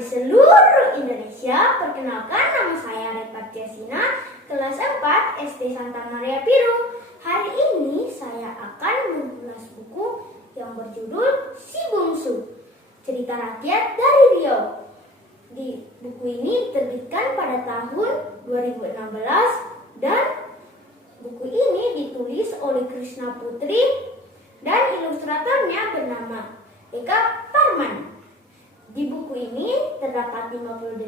di seluruh Indonesia. Perkenalkan, nama saya Repat Jasina, kelas 4 SD Santa Maria Piru. Hari ini saya akan mengulas buku yang berjudul Si Bungsu, cerita rakyat dari Riau. Di buku ini diterbitkan pada tahun 2016 dan buku ini ditulis oleh Krishna Putri dan ilustratornya bernama Eka Parman. Di buku ini terdapat 58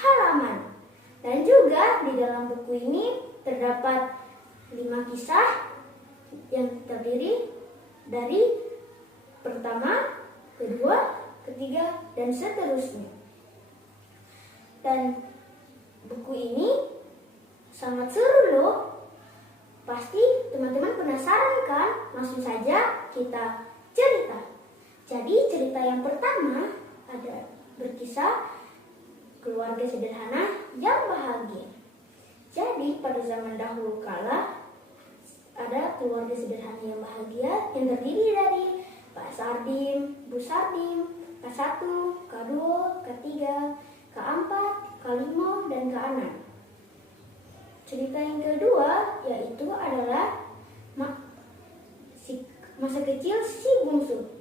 halaman dan juga di dalam buku ini terdapat 5 kisah yang terdiri dari pertama, kedua, ketiga, dan seterusnya. Dan buku ini sangat seru loh. Pasti teman-teman penasaran kan? Langsung saja kita cerita. Jadi cerita yang pertama ada berkisah keluarga sederhana yang bahagia. Jadi pada zaman dahulu kala ada keluarga sederhana yang bahagia yang terdiri dari Pak Sardim, Bu Sardim, K1, K2, K3, K4, K5, dan K6. Cerita yang kedua yaitu adalah masa kecil si bungsu.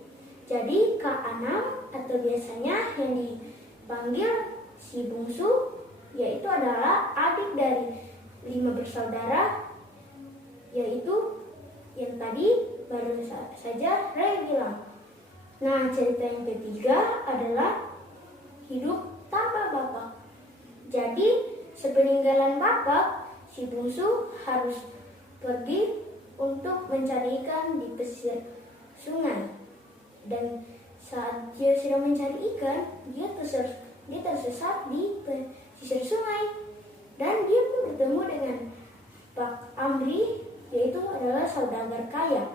Jadi K6 atau biasanya yang dipanggil si bungsu yaitu adalah adik dari 5 bersaudara, yaitu yang tadi baru saja Ray bilang. Nah, cerita yang ketiga adalah hidup tanpa bapak. Jadi sepeninggalan bapak, si bungsu harus pergi untuk mencari ikan di pesisir sungai. Dan saat dia sedang mencari ikan, dia tersesat di pesisir sungai. Dan dia pun bertemu dengan Pak Amri, yaitu adalah saudagar kaya.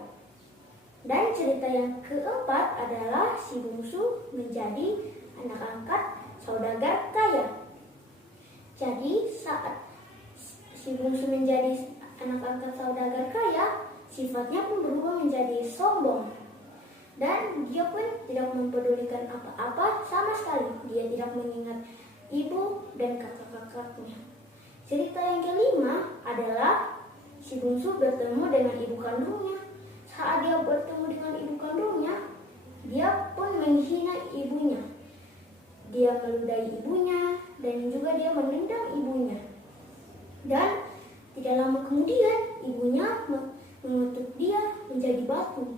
Dan cerita yang keempat adalah si bungsu menjadi anak angkat saudagar kaya. Jadi saat si bungsu menjadi anak angkat saudagar kaya, sifatnya pun berubah menjadi sombong. Dan dia pun tidak mempedulikan apa-apa sama sekali. Dia tidak mengingat ibu dan kakak-kakaknya. Cerita yang kelima adalah si bungsu bertemu dengan ibu kandungnya. Saat dia bertemu dengan ibu kandungnya, dia pun menghina ibunya. Dia meludahi ibunya dan juga dia menendang ibunya. Dan tidak lama kemudian ibunya mengutuk dia menjadi batu.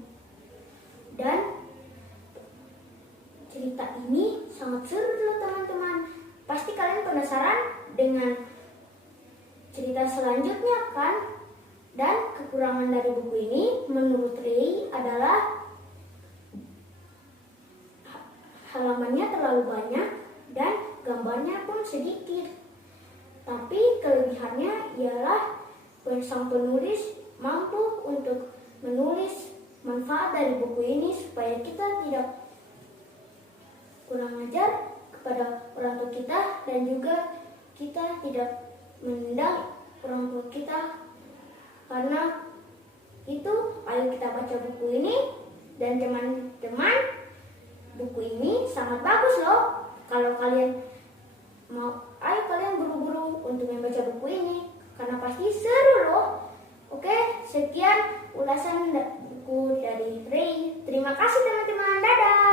Dan cerita ini sangat seru loh teman-teman. Pasti kalian penasaran dengan cerita selanjutnya kan? Dan kekurangan dari buku ini menurut Ray adalah halamannya terlalu banyak dan gambarnya pun sedikit. Tapi kelebihannya ialah sang penulis mampu untuk menulis manfaat dari buku ini supaya kita tidak kurang ajar kepada orang tua kita dan juga kita tidak menendang orang tua kita. Karena itu, ayo kita baca buku ini. Dan teman-teman, buku ini sangat bagus loh. Kalau kalian mau, ayo kalian buru-buru untuk membaca buku ini karena pasti seru loh. Oke, sekian ulasan buku dari Ray. Terima kasih teman-teman. Dadah.